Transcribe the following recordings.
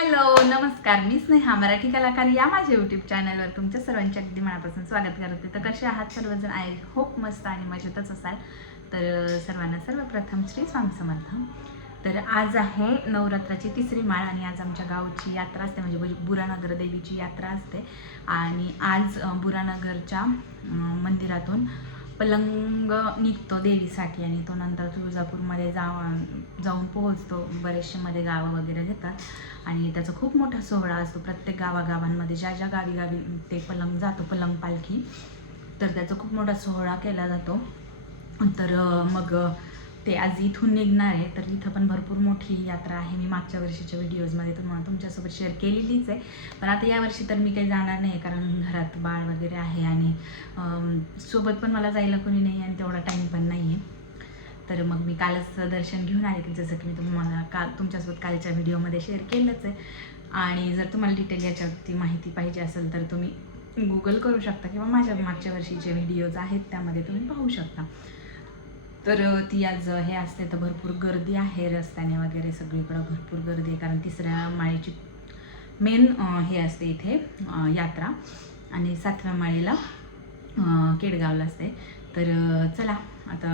Hello नमस्कार. मी स्नेहा मराठी कलाकार या माझ्या यूट्यूब चॅनलवर तुमच्या सर्वांचे अगदी मनापासून स्वागत करते. तर कसे आहात सर्वजण? आय होप मस्त आणि मजेतच असाल. तर सर्वांना सर्वप्रथम श्री स्वामी समर्थ. तर आज आहे नवरात्राची तिसरी माळ आणि आज आमच्या गावची यात्रा असते. म्हणजे बुरानगर देवीची यात्रा असते. आणि आज बुरानगरच्या मंदिरातून पलंग निघतो देवीसाठी आणि तो नंतर तुळजापूरमध्ये जाऊन जाऊन पोहोचतो. बरेचसे मध्ये गावं वगैरे घेतात. आणि त्याचा खूप मोठा सोहळा असतो. प्रत्येक गावागावांमध्ये ज्या ज्या गावी गावी ते पलंग जातो पलंग पालखी तर त्याचा खूप मोठा सोहळा केला जातो. तर मग ते आज इथून निघणार आहे तर इथं पण भरपूर मोठी यात्रा आहे. मी मागच्या वर्षीच्या व्हिडिओजमध्ये तुम्हाला तुमच्यासोबत शेअर केलेलीच आहे. पण आता यावर्षी तर मी काही जाणार नाही कारण घरात बाळ वगैरे आहे आणि सोबत पण मला जायला कोणी नाही आणि तेवढा टाईम पण नाही आहे तर मग मी कालच दर्शन घेऊन आले की जसं की मी तुम्हाला काल तुमच्यासोबत कालच्या व्हिडिओमध्ये शेअर केलंच आहे. आणि जर तुम्हाला डिटेल याच्यावरती माहिती पाहिजे असेल तर तुम्ही गुगल करू शकता किंवा माझ्या मागच्या वर्षीचे व्हिडिओज आहेत त्यामध्ये तुम्ही पाहू शकता. तर ती आज हे असते. तर भरपूर गर्दी आहे रस्त्याने वगैरे सगळीकडं. भरपूर गर्दी आहे. कारण तिसऱ्या माळीची मेन हे असते इथे यात्रा. आणि सातव्या माळीला केडगावला असते. तर चला. आता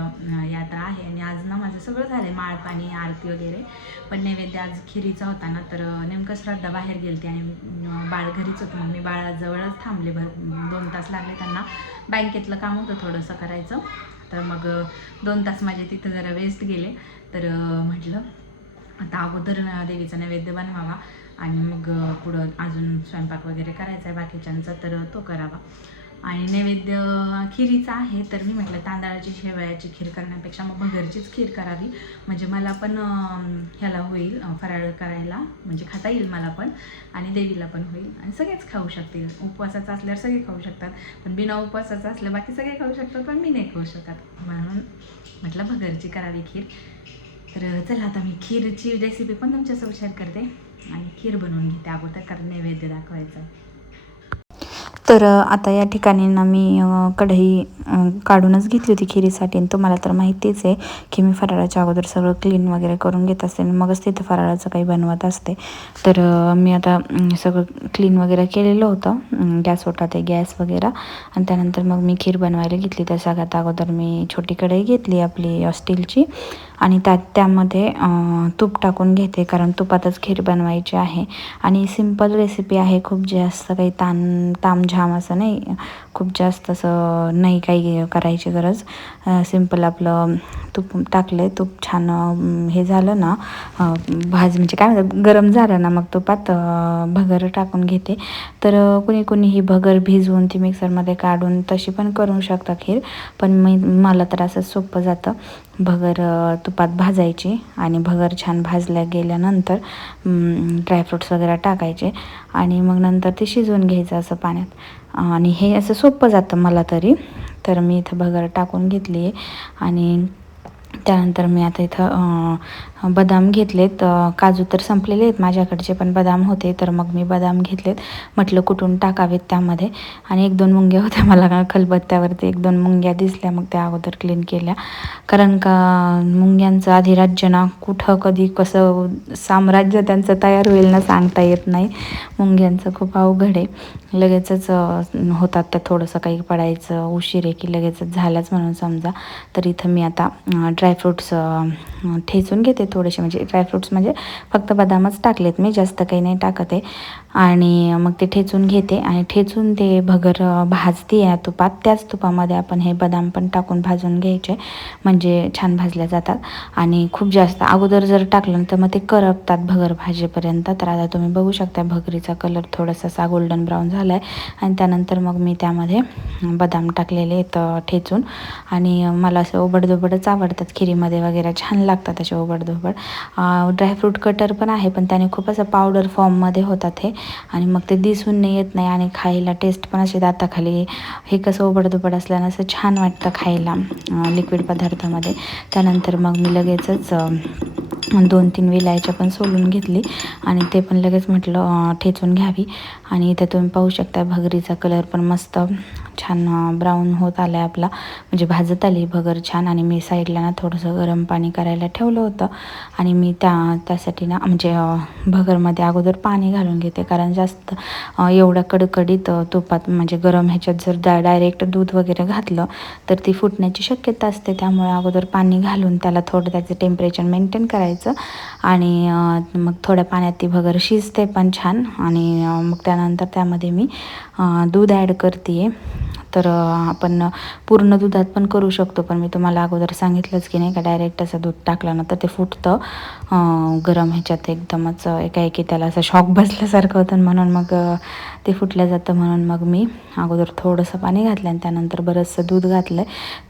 यात्रा आहे. आणि आज ना माझं सगळं झालं आहे माळपाणी आरती वगैरे. पण नैवेद्य आज खिरीचा होता ना तर नेमकं श्रद्धा बाहेर गेलती आणि बाळ घरीच होतं. मग मी बाळाजवळच थांबले भर दोन तास लागले त्यांना. बँकेतलं काम होतं थोडंसं करायचं. तर मग दोन तास माझे तिथं जरा वेस्ट गेले. तर म्हटलं आता अगोदर देवीचा नैवेद्य बनवावा. आणि मग पुढं अजून स्वयंपाक वगैरे करायचा आहे बाकीच्यांचा तर तो करावा. आणि नैवेद्य खिरीचा आहे तर मी म्हटलं तांदळाची शेवयाची खीर करण्यापेक्षा मग भगरचीच खीर करावी. म्हणजे मला पण ह्याला होईल फराळ करायला. म्हणजे खाता येईल मला पण आणि देवीला पण होईल. आणि सगळेच खाऊ शकतील. उपवासाचं असल्यावर सगळे खाऊ शकतात. पण बिना उपवासाचं असलं बाकी सगळे खाऊ शकतात पण मी नाही खाऊ शकत. म्हणून म्हटलं भगरची करावी खीर. तर चला आता मी खीरची रेसिपी पण तुमच्यासोबत शेअर करते. आणि खीर बनवून घेते अगोदर कारण नैवेद्य दाखवायचं. तर आता या ठिकाणी ना मी कढई काढूनच घेतली होती खिरीसाठी. आणि तुम्हाला तर माहितीच आहे की मी फराळाच्या अगोदर सगळं क्लीन वगैरे करून घेत असते आणि मगच तिथं फराळाचं काही बनवत असते. तर मी आता सगळं क्लीन वगैरे केलेलं होतं. गॅस ओटा ते गॅस वगैरे. आणि त्यानंतर मग मी खीर बनवायला घेतली. तर सगळ्यात अगोदर मी छोटी कढई घेतली आपली स्टीलची. आणि त्यात त्यामध्ये तूप टाकून घेते कारण तुपातच खीर बनवायची आहे. आणि सिंपल रेसिपी आहे खूप जास्त काही ताण तामझाम असं नाही. खूप जास्त असं नाही काही करायची गरज. सिंपल आपलं तूप टाकलं तूप छान हे झालं ना भाज म्हणजे काय म्हणतात गरम झालं ना मग तुपात भगर टाकून घेते. तर कुणी कुणी ही भगर भिजवून ती मिक्सरमध्ये काढून तशी पण करू शकता खीर. पण मी मला तर असं सोपं जातं. भगर तुपात भाजायची आणि भगर छान भाजल्या गेल्यानंतर ड्रायफ्रूट्स वगैरे टाकायचे आणि मग नंतर ते शिजवून घ्यायचं असं पाण्यात. आणि हे असं सोपं जातं मला तरी. तर मी इथं भगर टाकून घेतली आहे आणि त्यानंतर मी आता इथं बदाम घेतलेत. काजू तर संपलेले आहेत माझ्याकडचे पण बदाम होते तर मग मी बदाम घेतलेत. म्हटलं कुठून टाकावेत त्यामध्ये. आणि एक दोन मुंग्या होत्या मला का खलबत्त्यावरती. एक दोन मुंग्या दिसल्या मग त्या अगोदर क्लीन केल्या. कारण का मुंग्यांचं अधिराज्य ना कुठं कधी कसं साम्राज्य त्यांचं तयार होईल ना सांगता येत नाही. मुंग्यांचं खूप अवघड आहे. लगेचच होतात त्या थोडंसं काही पडायचं उशीर आहे की लगेचच झाल्याच म्हणून समजा. तर इथं मी आता ड्रायफ्रूट्स ठेचून घेते थोडेसे. म्हणजे ड्रायफ्रूट्स म्हणजे फक्त बदामच टाकलेत मी जास्त काही नाही टाकत आहे. आणि मग ते ठेचून घेते. आणि ठेचून ते भगर भाजते या तुपात. त्याच तुपामध्ये आपण हे बदाम पण टाकून भाजून घ्यायचे. म्हणजे छान भाजल्या जातात. आणि खूप जास्त अगोदर जर टाकलं तर मग ते करपतात भगर भाजीपर्यंत. तर आता तुम्ही बघू शकता भगरीचा कलर थोडासा असा गोल्डन ब्राऊन झाला आहे आणि त्यानंतर मग मी त्यामध्ये बदाम टाकलेले आहेत ठेचून. आणि मला असं ओबडदोबडच आवडतात खिरीमध्ये वगैरे छान लागतात असे ओबडधोबड. ड्रायफ्रूट कटर पण आहे पण त्याने खूप असं पावडर फॉर्ममध्ये होतात हे. आणि मग ते दिसून नाही येत नाही आणि खायला टेस्ट पण असे दाताखाली हे कसं ओबडधोबड असल्यानं असं छान वाटतं खायला लिक्विड पदार्थामध्ये. त्यानंतर मग मी लगेचच दोन तीन विलायच्या पण सोलून घेतली आणि ते पण लगेच म्हटलं ठेचून घ्यावी. आणि इथे तुम्ही पाहू शकता भगरीचा कलर पण मस्त छान ब्राऊन होत आला आहे आपला. म्हणजे भाजत आली भगर छान आणि मी साईडला ना थोडंसं गरम पाणी करायला ठेवलं होतं. आणि मी त्या त्यासाठी ना म्हणजे भगरमध्ये अगोदर पाणी घालून घेते. कारण जास्त एवढ्या कडकडीत तुपात म्हणजे गरम ह्याच्यात जर डाय डायरेक्ट दूध वगैरे घातलं तर ती फुटण्याची शक्यता असते. त्यामुळे अगोदर पाणी घालून त्याला थोडं त्याचं टेम्परेचर मेंटेन करायचं. आणि मग थोड्या पाण्यात ती भगर शिजते पण छान. आणि मग त्यानंतर त्यामध्ये मी दूध ॲड करते तर आपण पूर्ण दुधात पण करू शकतो पण मी तुम्हाला अगोदर सांगितलंच की नाही का डायरेक्ट असं दूध टाकलं ना तर ते फुटतं. गरम ह्याच्यात एकदमच एकाएकी त्याला असं शॉक बसल्यासारखं होतं म्हणून मग ते फुटलं जातं म्हणून मग मी अगोदर थोडंसं पाणी घातलं आणि त्यानंतर बरंचसं दूध घातलं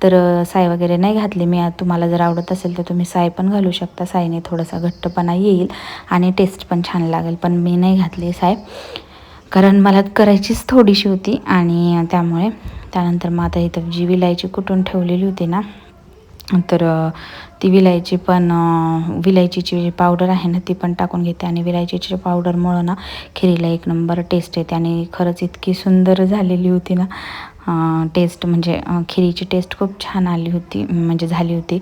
तर साय वगैरे नाही घातली. मी तुम्हाला जर आवडत असेल तर तुम्ही साय पण घालू शकता. सायने थोडासा घट्टपणा येईल आणि टेस्ट पण छान लागेल. पण मी नाही घातली साय. कारण मला करायचीच थोडीशी होती आणि त्यामुळे त्यानंतर मग आता इथं जी विलायची कुटून ठेवलेली होती ना तर ती विलायची पण विलायचीची जी पावडर आहे ना ती पण टाकून घेते आणि विलायचीची पावडरमुळं ना खिरीला एक नंबर टेस्ट येते आणि खरंच इतकी सुंदर झालेली होती ना टेस्ट म्हणजे खिरीची टेस्ट खूप छान आली होती म्हणजे झाली होती.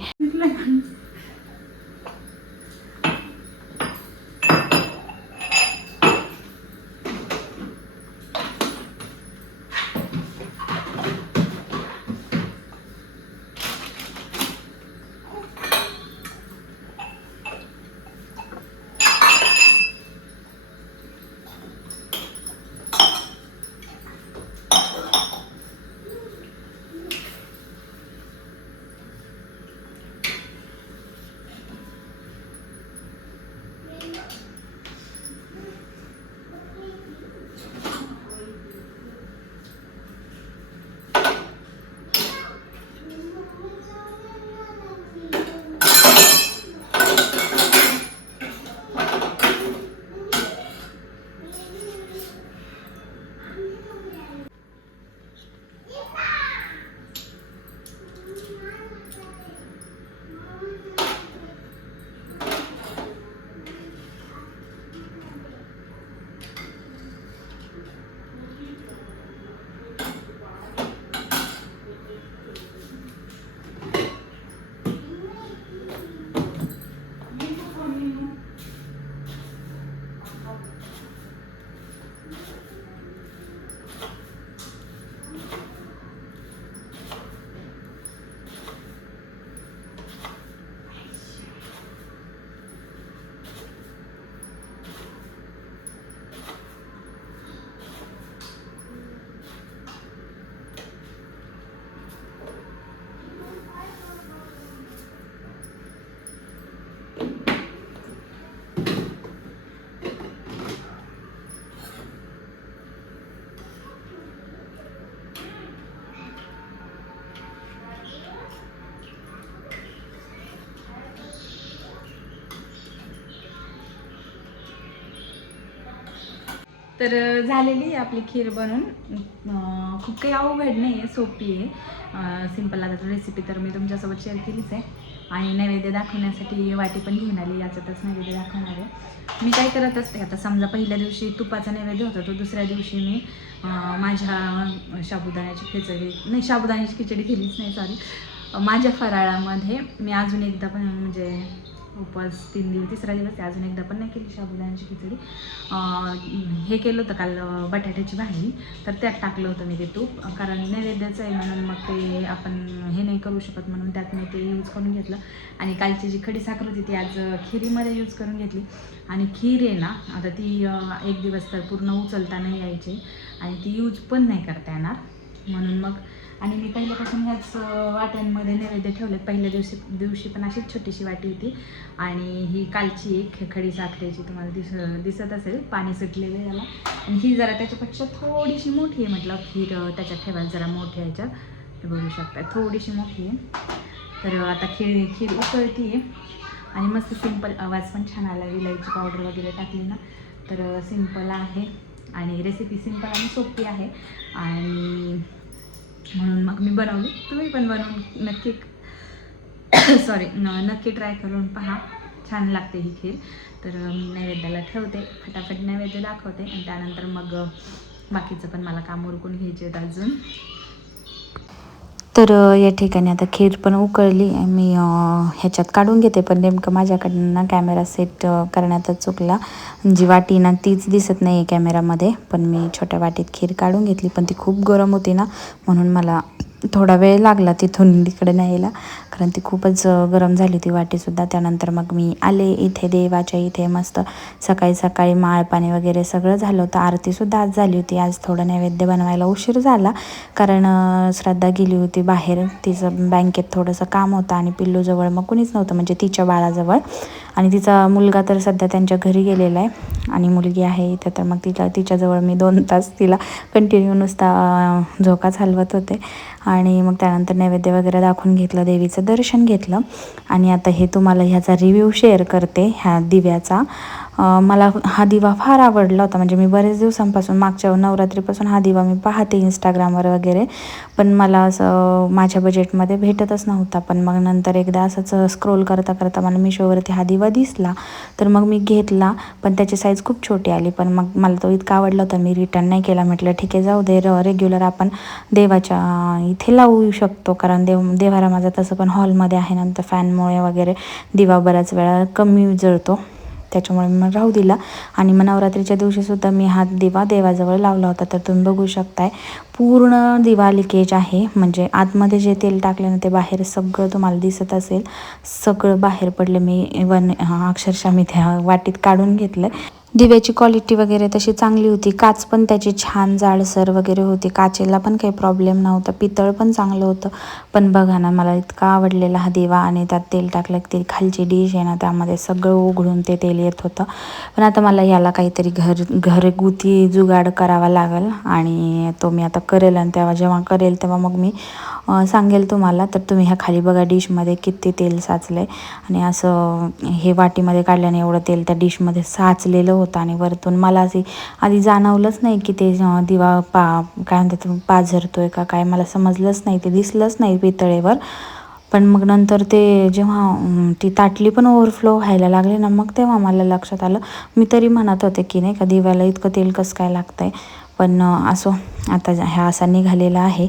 तर झालेली आहे आपली खीर बनून. खूप काही अवघड नाही आहे सोपी आहे. सिंपल आता रेसिपी तर मी तुमच्यासोबत शेअर केलीच आहे. आणि नैवेद्य दाखवण्यासाठी वाटी पण घेऊन आली याच्यातच नैवेद्य दाखवणार आहे. मी काय करत असते आता समजा पहिल्या दिवशी तुपाचा नैवेद्य होता तो दुसऱ्या दिवशी मी माझ्या साबुदाण्याची खिचडी नाही साबुदाण्याची खिचडी केलीच नाही सॉरी माझ्या फराळामध्ये मी अजून एकदा पण म्हणजे उपवास तीन दिवस तिसरा दिवस आहे अजून एकदा पण नाही केली साबुदाण्याची खिचडी. हे केलं होतं काल बटाट्याची भाजी. तर त्यात टाकलं होतं मी ते तूप कारण नैवेद्याचं आहे म्हणून मग ते आपण हे नाही करू शकत म्हणून त्यात मी ते यूज करून घेतलं. आणि कालची जी खडी साखर होती ती आज खिरीमध्ये यूज करून घेतली. आणि खीर आहे ना आता ती एक दिवस तर पूर्ण उचलता नाही यायची. आणि ती यूज पण नाही करता येणार. म्हणून मग. आणि मी पहिल्यापासून ह्याच वाट्यांमध्ये नैवेद्य ठेवलेत. पहिल्या दिवशी दिवशी पण अशीच छोटीशी वाटी होती. आणि ही कालची एक खडी साखरेची तुम्हाला दिस दिसत असेल. पाणी सुटलेलं आहे याला. आणि ही जरा त्याच्यापेक्षा थोडीशी मोठी आहे म्हटलं. खीर त्याच्यात ठेवायला जरा मोठी ह्याच्यात. हे बघू शकता. थोडीशी मोठी आहे. तर आता खीर खीर उकळती आहे आणि मस्त सिंपल आवाज पण छान आला. इलायची पावडर वगैरे टाकली ना. तर सिंपल आहे. आणि रेसिपी सिंपल आणि सोपी आहे. आणि म्हणून मग मी बनवली. तुम्ही पण बनवून नक्की सॉरी नक्की ट्राय करून पहा. छान लागते ही खीर. तर मी नैवेद्याला ठेवते. फटाफट नैवेद्य दाखवते. आणि त्यानंतर मग बाकीचं पण मला काम उरकून घ्यायचे आहेत अजून. तर या ठिकाणी आता खीर पण उकळली मी ह्याच्यात काढून घेते. पण नेमकं माझ्याकडनं कॅमेरा सेट करण्याचा करण्यातच चुकला. जी वाटी ना तीच दिसत नाही आहे कॅमेरामध्ये. पण मी छोट्या वाटीत खीर काढून घेतली. पण ती खूप गरम होती ना म्हणून मला थोडा वेळ लागला तिथून तिकडे न्यायला कारण ती खूपच गरम झाली होती वाटीसुद्धा. त्यानंतर मग मी आले इथे देवाच्या इथे मस्त सकाळी सकाळी माळ पाणी वगैरे सगळं झालं होतं. आरतीसुद्धा आज झाली होती. आज थोडं नैवेद्य बनवायला उशीर झाला कारण श्रद्धा गेली होती बाहेर. तिचं बँकेत थोडंसं काम होतं आणि पिल्लूजवळ मग कुणीच नव्हतं म्हणजे तिच्या बाळाजवळ. आणि तिचा मुलगा तर सध्या त्यांच्या घरी गेलेला आहे आणि मुलगी आहे इथे तर मग तिला तिच्याजवळ मी दोन तास तिला कंटिन्यू नुसता झोकाच हलवत होते. आणि मग त्यानंतर नैवेद्य वगैरे दाखवून घेतलं देवीचं दर्शन घेतलं. आणि आता हे तुम्हाला ह्याचा रिव्ह्यू शेअर करते ह्या दिव्याचा. मला हा दिवा फार आवडला होता. म्हणजे मी बरेच दिवसांपासून मागच्या नवरात्रीपासून हा दिवा मी पाहते इंस्टाग्रामवर वगैरे. पण मला असं माझ्या बजेटमध्ये भेटतच नव्हता. पण मग नंतर एकदा असंच स्क्रोल करता करता मला मिशोवरती हा दिवा दिसला. तर मग मी घेतला. पण त्याची साईज खूप छोटी आली. पण मग मला तो इतका आवडला होता. मी रिटर्न नाही केला. म्हटलं ठीक आहे जाऊ दे. रेग्युलर आपण देवाच्या इथे लावू शकतो. कारण देव देवारा माझा तसं पण हॉलमध्ये आहे. नंतर फॅनमुळे वगैरे दिवा बऱ्याच वेळा कमी जळतो त्याच्यामुळे मग राहू दिला. आणि मग नवरात्रीच्या दिवशीसुद्धा मी हा दिवा देवाजवळ लावला होता. तर तुम्ही बघू शकताय पूर्ण दिवा लिकेज आहे. म्हणजे आतमध्ये जे तेल टाकले ना ते बाहेर सगळं तुम्हाला दिसत असेल. सगळं बाहेर पडलं. मी वन अक्षरशः मी त्या वाटीत काढून घेतलं. दिव्याची क्वालिटी वगैरे तशी चांगली होती. काच पण त्याची छान जाडसर वगैरे होती. काचेला पण काही प्रॉब्लेम नव्हता. पितळ पण चांगलं होतं. पण बघा ना मला इतका आवडलेला हा दिवा आणि त्यात तेल टाकलं की खालची डिश आहे ना त्यामध्ये सगळं उघडून ते तेल येत होतं. पण आता मला याला काहीतरी घर घरगुती जुगाड करावा लागेल आणि तो मी आता करेल आणि तेव्हा जेव्हा करेल तेव्हा मग मी सांगेल तुम्हाला. तर तुम्ही ह्या खाली बघा डिशमध्ये किती तेल साचलं आहे आणि असं हे वाटीमध्ये काढल्याने एवढं तेल त्या डिशमध्ये साचलेलं होतं आणि वरतून मला असे आधी जाणवलंच नाही की ते दिवा पा काय म्हणतात आहे का काय मला समजलंच नाही ते दिसलंच नाही पितळेवर. पण मग नंतर ते जेव्हा ती ताटली पण ओव्हरफ्लो व्हायला लागली ना मग तेव्हा मला लक्षात आलं. मी तरी म्हणत होते की नाही का दिव्याला इतकं तेल कसं काय लागतंय. पण असो आता ह्या असा निघालेला आहे.